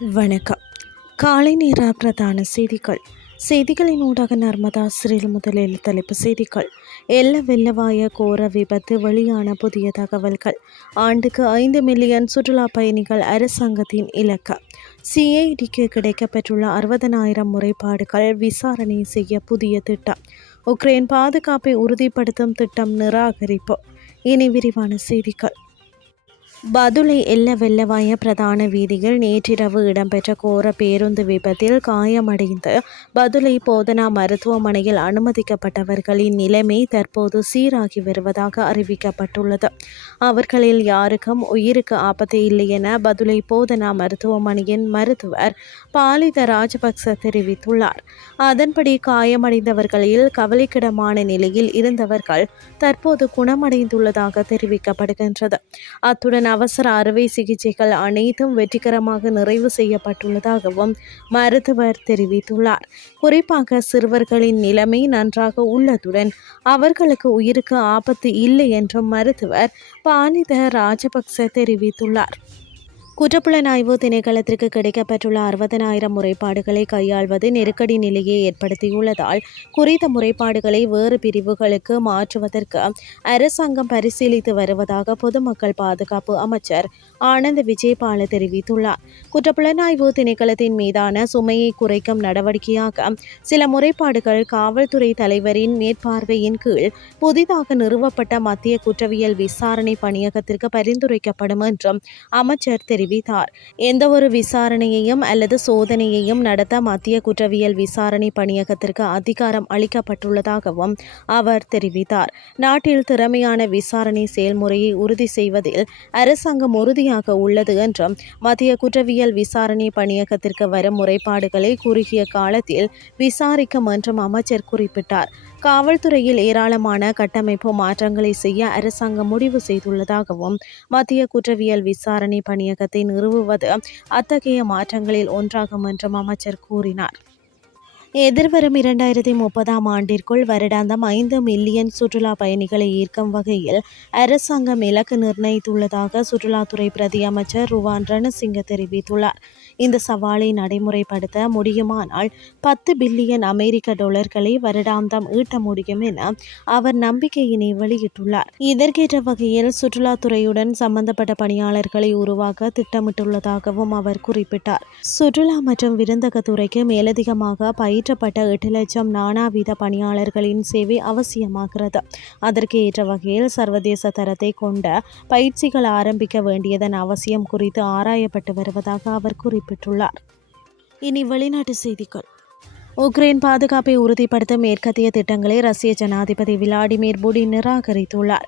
வணக்கம். காலை நேர பிரதான செய்திகள். செய்திகளின் ஊடாக நர்மதா சிறில் முதலில் தலைப்பு செய்திகள். எல்ல வெள்ளவாய கோர விபத்து வெளியான புதிய தகவல்கள். ஆண்டுக்கு ஐந்து மில்லியன் சுற்றுலா பயணிகள் அரசாங்கத்தின் இலக்கு. சிஐடிக்கு கிடைக்கப்பெற்றுள்ள அறுபதனாயிரம் முறைப்பாடுகள் விசாரணை செய்ய புதிய திட்டம். உக்ரைன் பாதுகாப்பை உறுதிப்படுத்தும் திட்டம் நிராகரிப்பு. இனி விரிவான செய்திகள். பதுளை எல்ல வெள்ளவாய பிரதான வீதியில் நேற்றிரவு இடம்பெற்ற கோர பேருந்து விபத்தில் காயமடைந்து பதுளை போதனா மருத்துவமனையில் அனுமதிக்கப்பட்டவர்களின் நிலைமை தற்போது சீராகி வருவதாக அறிவிக்கப்பட்டுள்ளது. அவர்களில் யாருக்கும் உயிருக்கு ஆபத்து இல்லை என பதுளை போதனா மருத்துவமனையின் மருத்துவர் பாலித ராஜபக்ச தெரிவித்துள்ளார். அதன்படி காயமடைந்தவர்களில் கவலைக்கிடமான நிலையில் இருந்தவர்கள் தற்போது குணமடைந்துள்ளதாக தெரிவிக்கப்படுகின்றது. அத்துடன் அவசர அறுவை சிகிச்சைகள் அனைத்தும் வெற்றிகரமாக நிறைவு செய்யப்பட்டுள்ளதாகவும் மருத்துவர் தெரிவித்துள்ளார். குறிப்பாக சிறுவர்களின் நிலைமை நன்றாக உள்ளதுடன் அவர்களுக்கு உயிருக்கு ஆபத்து இல்லை என்றும் மருத்துவர் பாலித ராஜபக்ச தெரிவித்துள்ளார். குற்றப்புலனாய்வு திணைக்களத்திற்கு கிடைக்கப்பட்டுள்ள அறுபதனாயிரம் முறைப்பாடுகளை கையாள்வது நெருக்கடி நிலையை ஏற்படுத்தியுள்ளதால் குறித்த முறைப்பாடுகளை வேறு பிரிவுகளுக்கு மாற்றுவதற்கு அரசாங்கம் பரிசீலித்து வருவதாக பொதுமக்கள் பாதுகாப்பு அமைச்சர் ஆனந்த் விஜயபால தெரிவித்துள்ளார். குற்றப்புலனாய்வு திணைக்களத்தின் மீதான சுமையை குறைக்கும் நடவடிக்கையாக சில முறைப்பாடுகள் காவல்துறை தலைவரின் மேற்பார்வையின் கீழ் புதிதாக நிறுவப்பட்ட மத்திய குற்றவியல் விசாரணை பணியகத்திற்கு பரிந்துரைக்கப்படும் என்றும் அமைச்சர் தெரிவித்தார் தெரிவித்தார். எந்தவொரு விசாரணையையும் அல்லது சோதனையையும் நடத்த மத்திய குற்றவியல் விசாரணை பணியகத்திற்கு அதிகாரம் அளிக்கப்பட்டுள்ளதாகவும் அவர் தெரிவித்தார். நாட்டில் திறமையான விசாரணை செயல்முறையை உறுதி செய்வதில் அரசாங்கம் உறுதியாக உள்ளது என்றும் மத்திய குற்றவியல் விசாரணை பணியகத்திற்கு வரும் முறைப்பாடுகளை குறுகிய காலத்தில் விசாரிக்கும் என்றும் அமைச்சர் குறிப்பிட்டார். காவல்துறையில் ஏராளமான கட்டமைப்பு மாற்றங்களை செய்ய அரசாங்கம் முடிவு செய்துள்ளதாகவும் மத்திய குற்றவியல் விசாரணை பணியகத்தை நிறுவுவது அத்தகைய மாற்றங்களில் ஒன்றாகும் என்றும் அமைச்சர் கூறினார். எதிர்வரும் இரண்டாயிரத்தி முப்பதாம் ஆண்டிற்குள் வருடாந்தம் ஐந்து மில்லியன் சுற்றுலா பயணிகளை ஈர்க்கும் வகையில் அரசாங்கம் இலக்கு நிர்ணயித்துள்ளதாக சுற்றுலாத்துறை பிரதி அமைச்சர் ருவான் ரணசிங்க தெரிவித்துள்ளார். இந்த சவாலை நடைமுறைப்படுத்த முடியுமானால் பத்து பில்லியன் அமெரிக்க டாலர்களை வருடாந்தம் ஈட்ட முடியும் என அவர் நம்பிக்கையினை வெளியிட்டுள்ளார். இதற்கேற்ற வகையில் சுற்றுலாத்துறையுடன் சம்பந்தப்பட்ட பணியாளர்களை உருவாக்க திட்டமிட்டுள்ளதாகவும் அவர் குறிப்பிட்டார். சுற்றுலா மற்றும் விருந்தகத்துறைக்கு மேலதிகமாக பயிர் பயிற்றப்பட்ட எட்டு லட்சம் நானாவித பணியாளர்களின் சேவை அவசியமாகிறது. அதற்கு ஏற்ற வகையில் சர்வதேச தரத்தை கொண்ட பயிற்சிகள் ஆரம்பிக்க வேண்டியதன் அவசியம் குறித்து ஆராயப்பட்டு வருவதாக அவர் குறிப்பிட்டுள்ளார். இனி வெளிநாட்டு செய்திகள். உக்ரைன் பாதுகாப்பை உறுதிப்படுத்த மேற்கத்திய திட்டங்களை ரஷ்ய ஜனாதிபதி விளாடிமிர் புடின் நிராகரித்துள்ளார்.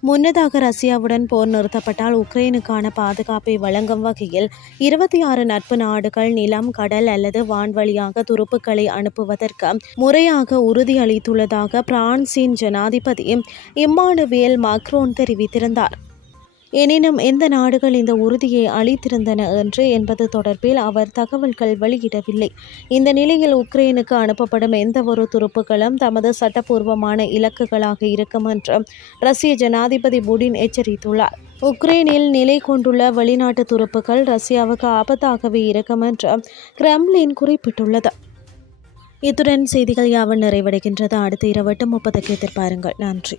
முன்னதாக ரஷ்யாவுடன் போர் நிறுத்தப்பட்டால் உக்ரைனுக்கான பாதுகாப்பை வழங்கும் வகையில் இருபத்தி ஆறு நட்பு நாடுகள் நிலம் கடல் அல்லது வான்வழியாக துருப்புக்களை அனுப்புவதற்கு முறையாக உறுதியளித்துள்ளதாக பிரான்சின் ஜனாதிபதி இம்மானுவேல் மக்ரோன் தெரிவித்திருந்தார். எனினும் எந்த நாடுகள் இந்த உறுதியை அளித்திருந்தன என்று என்பது தொடர்பில் அவர் தகவல்கள் வெளியிடவில்லை. இந்த நிலையில் உக்ரைனுக்கு அனுப்பப்படும் எந்த ஒரு துருப்புகளும் தமது சட்டப்பூர்வமான இலக்குகளாக இருக்கும் என்று ரஷ்ய ஜனாதிபதி புடின் எச்சரித்துள்ளார். உக்ரைனில் நிலை கொண்டுள்ள வெளிநாட்டு துருப்புகள் ரஷ்யாவுக்கு ஆபத்தாகவே இருக்கும் என்று கிரெம்லின் குறிப்பிட்டுள்ளது. இத்துடன் செய்திகள் யாவும் நிறைவடைகின்றது. அடுத்த இரவு முப்பதுக்கு எதிர்பாருங்கள். நன்றி.